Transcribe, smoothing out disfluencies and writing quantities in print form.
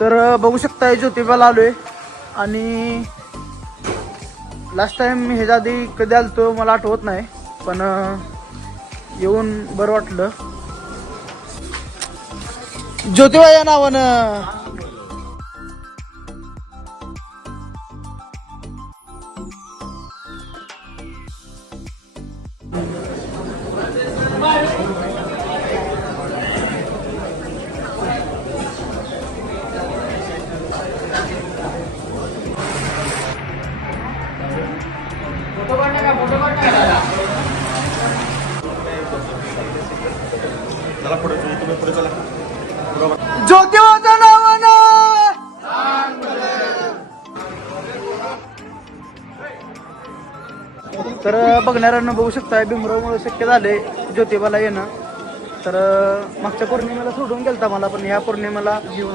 तर बघू शकता ज्योतिबाला आलोय आणि लास्ट टाइम मी ह्याच्या आधी कधी आलतो मला आठवत नाही, पण येऊन बरं वाटलं. ज्योतिबा या नावानं. ज्योतिबाच्या नावानं. तर बघणाऱ्यांना बघू शकता भीमरावमुळे शक्य झाले ज्योतिबाला येणं. तर मागच्या पौर्णिमेला सोडून गेलता मला, पण ह्या पौर्णिमेला